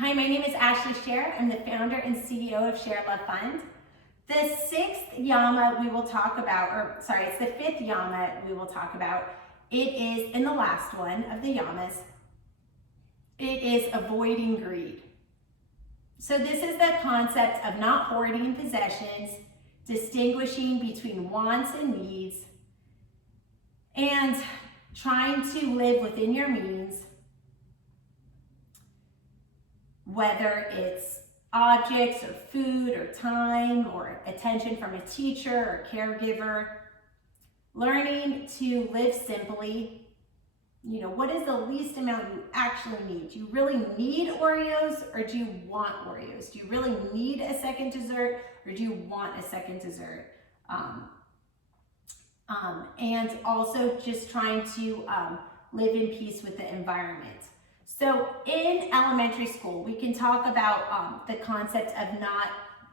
Hi, my name is Ashley Scher. I'm the founder and CEO of ShareLove.Fund. The sixth yama we will talk about, it's the fifth yama we will talk about. It is in the last one of the yamas. It is avoiding greed. So this is the concept of not hoarding possessions, distinguishing between wants and needs, and trying to live within your means, whether it's objects or food or time or attention from a teacher or caregiver. Learning to live simply. What is the least amount you actually need? Do you really need Oreos or do you want Oreos? Do you really need a second dessert or do you want a second dessert? And also just trying to live in peace with the environment. So in elementary school, we can talk about the concept of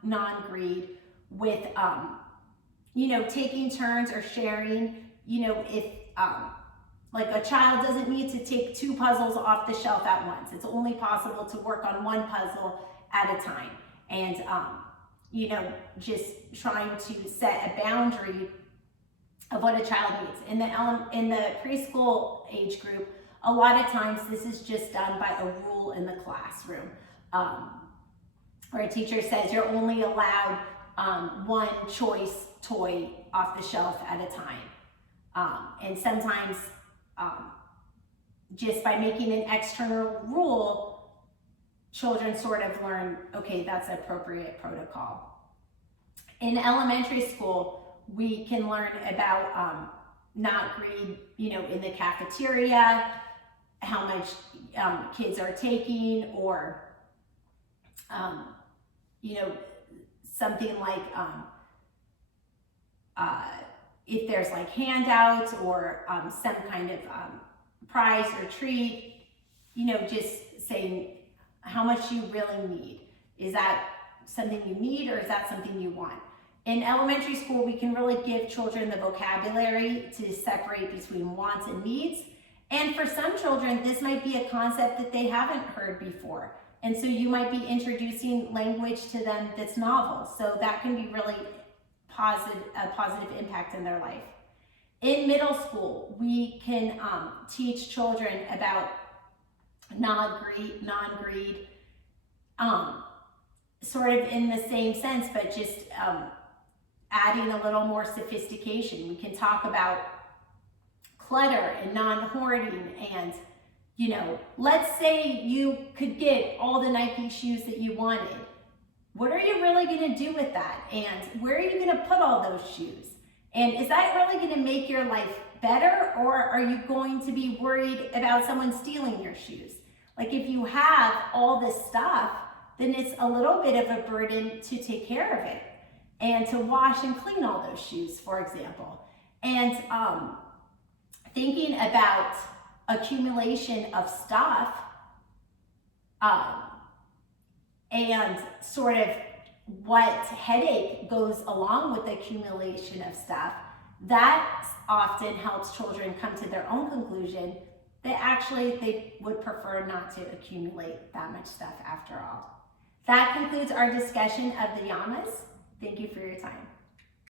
non-greed with, taking turns or sharing. If like a child doesn't need to take 2 puzzles off the shelf at once. It's only possible to work on 1 puzzle at a time. And, just trying to set a boundary of what a child needs. In the preschool age group, a lot of times this is just done by a rule in the classroom, where a teacher says you're only allowed 1 choice toy off the shelf at a time. And sometimes just by making an external rule, children sort of learn, okay, that's appropriate protocol. In elementary school, we can learn about not greed, in the cafeteria, how much kids are taking, or, something like if there's like handouts or some kind of prize or treat, just saying how much you really need. Is that something you need or is that something you want? In elementary school, we can really give children the vocabulary to separate between wants and needs. And for some children, this might be a concept that they haven't heard before. And so you might be introducing language to them that's novel. So that can be really a positive impact in their life. In middle school, we can teach children about non-greed, sort of in the same sense, but just adding a little more sophistication. We can talk about clutter and non-hoarding, and let's say you could get all the Nike shoes that you wanted. What are you really going to do with that? And where are you going to put all those shoes? And is that really going to make your life better, or are you going to be worried about someone stealing your shoes? Like if you have all this stuff, then it's a little bit of a burden to take care of it and to wash and clean all those shoes, for example. And thinking about accumulation of stuff, and sort of what headache goes along with the accumulation of stuff, that often helps children come to their own conclusion that actually they would prefer not to accumulate that much stuff after all. That concludes our discussion of the yamas. Thank you for your time.